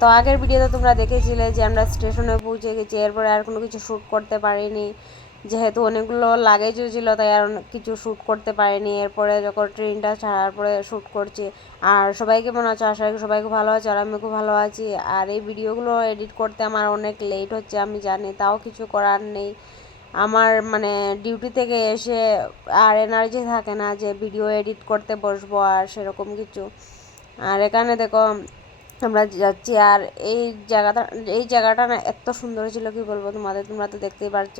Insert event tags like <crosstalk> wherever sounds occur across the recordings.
তো আগের ভিডিওতে তোমরা দেখেছিলে যে আমরা স্টেশনে পৌঁছে গেছি, এরপরে আর কোনো কিছু শ্যুট করতে পারিনি। যেহেতু অনেকগুলো লাগেজও ছিল, তাই আর কিছু শ্যুট করতে পারিনি। এরপরে যখন ট্রেনটা ছাড়ার পরে শ্যুট করছি, আর সবাইকে মনে হচ্ছে আশা করি সবাইকে ভালো আছে, আর আমি খুব ভালো আছি। আর এই ভিডিওগুলো এডিট করতে আমার অনেক লেট হচ্ছে, আমি জানি, তাও কিছু করার নেই। আমার মানে ডিউটি থেকে এসে আর এনার্জি থাকে না যে ভিডিও এডিট করতে বসবো আর সেরকম কিছু। আর এখানে দেখো আমরা যাচ্ছি। আর এই জায়গাটা এই জায়গাটা না এত সুন্দর ছিল, কি বলব তোমাদের? তোমরা তো দেখতেই পারছ।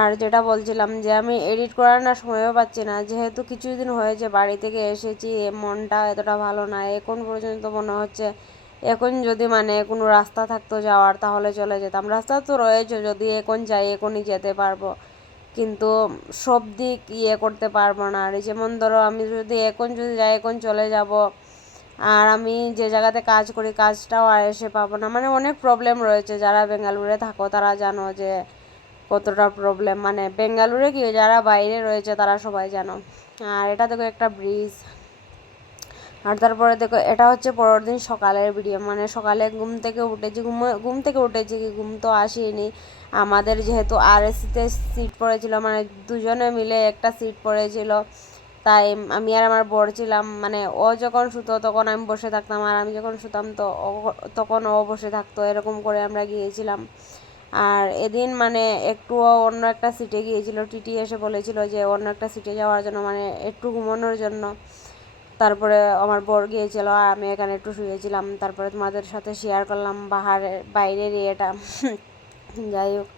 আর যেটা বলছিলাম যে আমি এডিট করার না সময়ও পাচ্ছি না। যেহেতু কিছুদিন হয়েছে, বাড়ি থেকে এসেছি মনটা এতটা ভালো না। এখন পর্যন্ত মনে হচ্ছে, এখন যদি মানে কোনো রাস্তা থাকতো যাওয়ার, তাহলে চলে যেতাম। রাস্তা তো রয়েছে, যদি এখন যাই, এখনই যেতে পারব। কিন্তু সব দিক ইয়ে করতে পারব না। আর যেমন ধরো, আমি যদি এখন যদি যাই, এখন চলে যাব। আর আমি যে জায়গাতে কাজ করি, কাজটাও আর এসে পাবো না। মানে অনেক প্রবলেম রয়েছে। যারা বেঙ্গালুরুরে থাকো, তারা জানো যে কতটা প্রবলেম মানে বেঙ্গালুরুরে কি, যারা বাইরে রয়েছে, তারা সবাই জানো। আর এটা দেখো একটা ব্রিজ আর তারপরে দেখো, এটা হচ্ছে পরের দিন সকালের ভিডিও মানে সকালে ঘুম থেকে উঠেছি। ঘুম ঘুম থেকে উঠেছি কি, ঘুম তো আসেনি আমাদের যেহেতু আর এসিতে সিট পড়েছিল মানে দুজনে মিলে একটা সিট পড়েছিল। তাই আমি আর আমার বর ছিলাম মানে ও যখন শুতো তখন আমি বসে থাকতাম, আর আমি যখন শুতাম তো তখন ও বসে থাকতো, এরকম করে আমরা গিয়েছিলাম। আর এদিন মানে একটু অন্য একটা সিটে গিয়েছিল, টিটি এসে বলেছিল যে অন্য একটা সিটে যাওয়ার জন্য মানে একটু ঘুমানোর জন্য। তারপরে আমার বর গিয়েছিল, আর আমি এখানে একটু শুয়েছিলাম। তারপরে তোমাদের সাথে শেয়ার করলাম বাহারের বাইরের ইয়েটা। যাই হোক।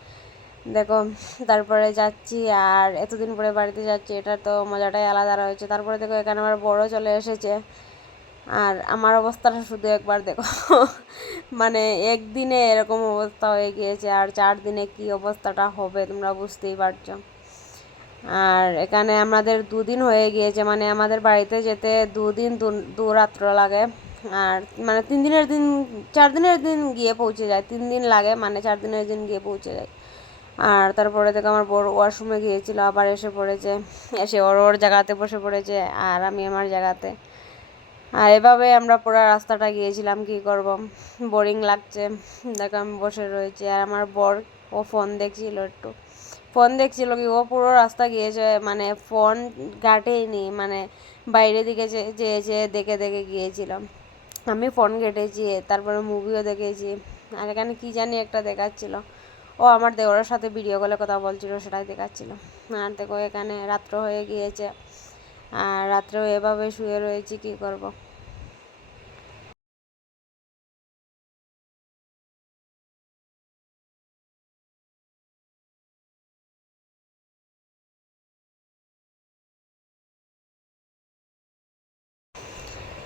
দেখো, তারপরে যাচ্ছি আর এতদিন পরে বাড়িতে যাচ্ছি, এটা তো মজাটাই আলাদা রয়েছে। তারপরে দেখো, এখানে আমার বড় চলে এসেছে। আর আমার অবস্থাটা শুধু একবার দেখো। <laughs> মানে একদিনে এরকম অবস্থা হয়ে গিয়েছে আর চার দিনে কি অবস্থাটা হবে তোমরা বুঝতেই পারছ। আর এখানে আমাদের দুদিন হয়ে গিয়েছে মানে আমাদের বাড়িতে যেতে দুদিন দু রাত্র লাগে। আর মানে তিন দিনের দিন, চার দিনের দিন গিয়ে পৌঁছে যায়, তিন দিন লাগে মানে চার দিনের দিন গিয়ে পৌঁছে যায়। আর তারপরে থেকে আমার বড় ওয়াশরুমে গিয়েছিল, আবার এসে পড়েছে। এসে ওর ওর জায়গাতে বসে পড়েছে আর আমি আমার জায়গাতে। আর এভাবে আমরা পুরো রাস্তাটা গিয়েছিলাম, কি করব? বোরিং লাগছে, দেখো আমি বসে রয়েছি। আর আমার বর, ও ফোন দেখছিল একটু। ফোন দেখছিল কি, ও পুরো রাস্তা গিয়েছে মানে ফোন ঘাটেইনি মানে বাইরে দিকে যেয়ে যেয়ে দেখে দেখে গিয়েছিলাম আমি ফোন ঘেটেছি, তারপরে মুভিও দেখেছি। আর এখানে কী জানি একটা দেখাচ্ছিল। ও আমার দেওয়ার সাথে ভিডিও কলে কথা বলছিল, সেটাই দেখাচ্ছিল। আর দেখো এখানে রাত্র হয়ে গিয়েছে। আর রাত্রেও এভাবে শুয়ে রয়েছি, কি করব?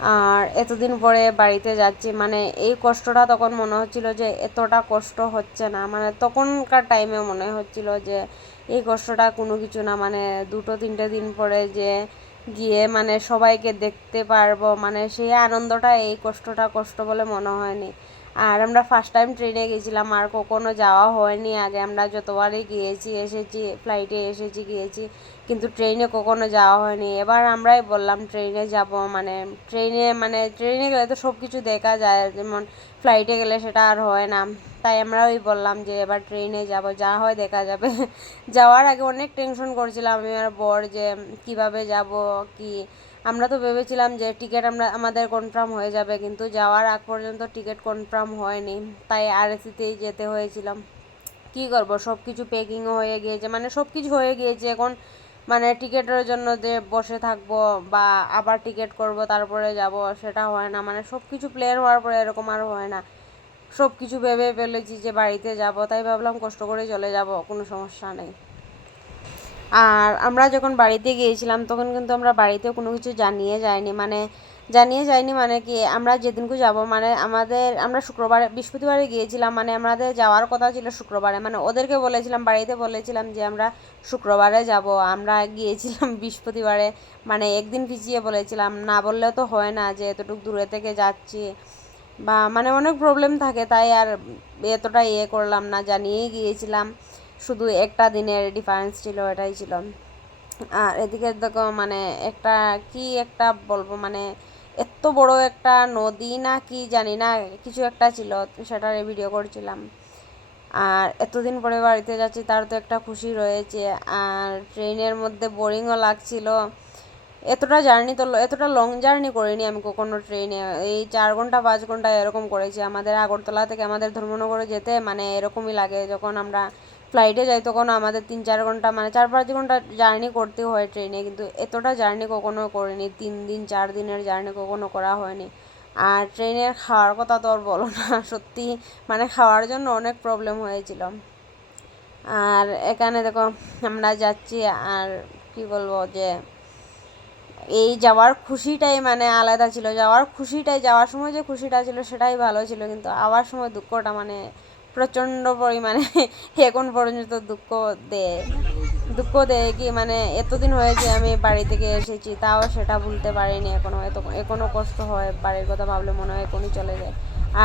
আর এতদিন পরে বাড়িতে যাচ্ছি মানে এই কষ্টটা তখন মনে হচ্ছিল যে এতটা কষ্ট হচ্ছে না। মানে তখনকার টাইমে মনে হচ্ছিল যে এই কষ্টটা কোনো কিছু না। মানে দুটো, তিনটে দিন পরে যে গিয়ে মানে সবাইকে দেখতে পারব মানে সেই আনন্দটা, এই কষ্টটা কষ্ট বলে মনে হয়নি। আর আমরা ফার্স্ট টাইম ট্রেনে গেছিলাম, আর কখনো যাওয়া হয়নি। আগে আমরা যতবারই গিয়েছি, এসেছি ফ্লাইটে এসেছি, গিয়েছি, কিন্তু ট্রেনে কখনো যাওয়া হয়নি। এবার আমরাই বললাম ট্রেনে যাব মানে ট্রেনে মানে ট্রেনে গেলে তো সব কিছু দেখা যায়, যেমন ফ্লাইটে গেলে সেটা আর হয় না। তাই আমরা ওই বললাম যে, এবার ট্রেনে যাব, যা হয় দেখা যাবে। <laughs> যাওয়ার আগে অনেক টেনশন করছিলাম, আমি আর বর যে, কীভাবে যাব, কি আমরা তো ভেবেছিলাম যে টিকিট আমরা, আমাদের কনফার্ম হয়ে যাবে, কিন্তু যাওয়ার আগ পর্যন্ত টিকিট কনফার্ম হয়নি। তাই আর এসিতেই যেতে হয়েছিলাম। কী করব? সব কিছু প্যাকিংও হয়ে গিয়েছে। মানে সব কিছু হয়ে গিয়েছে। এখন মানে টিকিটের জন্য যে বসে থাকব বা আবার টিকিট করব, তারপরে যাব, সেটা হয় না। মানে সব কিছু প্লেন হওয়ার পরে এরকম আর হয় না। সব কিছু ভেবে ফেলেছি যে বাড়িতে যাব। তাই ভাবলাম কষ্ট করে চলে যাব। কোনো সমস্যা নেই। আর আমরা যখন বাড়িতে গিয়েছিলাম, তখন কিন্তু আমরা বাড়িতে কোনো কিছু জানিয়ে যাইনি। মানে জানিয়ে যাইনি মানে কি, আমরা যেদিনকে যাব মানে আমাদের, আমরা শুক্রবারে, বৃহস্পতিবারে গিয়েছিলাম মানে আমাদের যাওয়ার কথা ছিল শুক্রবারে। মানে ওদেরকে বলেছিলাম, বাড়িতে বলেছিলাম যে আমরা শুক্রবারে যাব। আমরা গিয়েছিলাম <laughs> বৃহস্পতিবারে মানে একদিন পিছিয়ে বলেছিলাম, না বললেও তো হয় না যে এতটুকু দূরে থেকে যাচ্ছি। বা মানে অনেক প্রবলেম থাকে, তাই আর এতটা ইয়ে করলাম না, জানিয়েই গিয়েছিলাম। শুধু একটা দিনের ডিফারেন্স ছিল, এটাই ছিল। আর এদিকে দেখো মানে একটা কি একটা বলব মানে এত বড় একটা নদী না কি জানি না, কিছু একটা ছিল, সেটার ভিডিও করছিলাম। আর এতদিন পরে বাড়িতে যাচ্ছি, তার তো একটা খুশি রয়েছে। আর ট্রেনের মধ্যে বোরিংও লাগছিল। এতটা জার্নি তো এতটা লং জার্নি করিনি আমি কখনো ট্রেনে এই চার ঘণ্টা, পাঁচ ঘণ্টা এরকম করেছি। আমাদের আগরতলা থেকে আমাদের ধর্মনগরে যেতে মানে এরকমই লাগে। যখন আমরা ফ্লাইটে যাই তখন আমাদের তিন চার ঘণ্টা মানে চার পাঁচ ঘণ্টা জার্নি করতে হয় ট্রেনে কিন্তু এতটা জার্নি কখনো করিনি। তিন দিন, চার দিনের জার্নি কখনো করা হয়নি। আর ট্রেনের খাওয়ার কথা তো আর বলো না। <laughs> সত্যি মানে খাওয়ার জন্য অনেক প্রবলেম হয়েছিল। আর এখানে দেখো আমরা যাচ্ছি আর কি বলব যে এই যাওয়ার খুশিটাই মানে আলাদা ছিল। যাওয়ার খুশিটাই, যাওয়ার সময় যে খুশিটা ছিল সেটাই ভালো ছিল, কিন্তু আবার সময় দুঃখটা মানে প্রচণ্ড পরিমাণে <laughs> এখন পর্যন্ত দুঃখ দেয়। দুঃখ দেয় কি মানে এতদিন হয়েছে আমি বাড়ি থেকে এসেছি, তাও সেটা ভুলতে পারিনি। এখনও এত এখনও কষ্ট হয়, বাড়ির কথা ভাবলে মনে হয় এখনই চলে যায়।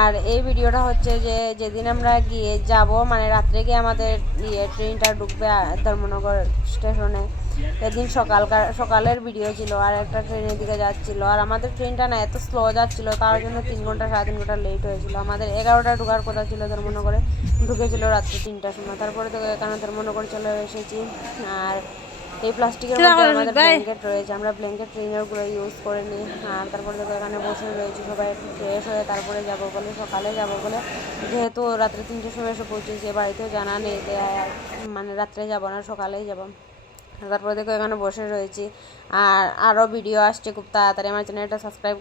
আর এই ভিডিওটা হচ্ছে যে যেদিন আমরা গিয়ে যাব মানে রাত্রে গিয়ে আমাদের ইয়ে ট্রেনটা ঢুকবে ধর্মনগর স্টেশনে, সেদিন সকালকার, সকালের ভিডিও ছিল আর একটা ট্রেনের দিকে যাচ্ছিল। আর আমাদের ট্রেনটা না এত স্লো যাচ্ছিল, তার জন্য তিন ঘণ্টা, সাড়ে তিন ঘণ্টা লেট হয়েছিল। আমাদের এগারোটা ঢোকার কথা ছিল ধর্মনগরে, ঢুকেছিল রাত্রে তিনটার সময়। তারপরে তো এখানে ধর্মনগর চলে এসেছি। আর এই প্লাস্টিকের মধ্যে আমাদের ব্ল্যাঙ্কেট রয়েছে আমরা ব্ল্যাঙ্কেট ট্রেনারগুলো ইউজ করে নিই। আর তারপরে দেখো এখানে বসে রয়েছি সবাই একটু ফ্রেশ হয়ে তারপরে যাব বলে সকালে যাব বলে। যেহেতু রাত্রে তিনটের সময় এসে পৌঁছেছি বাড়িতেও জানা নেই যে মানে রাত্রে যাব না সকালেই যাব। তারপরে দেখো এখানে বসে রয়েছি আর আরও ভিডিও আসছে খুব তাড়াতাড়ি আমার চ্যানেলটা সাবস্ক্রাইব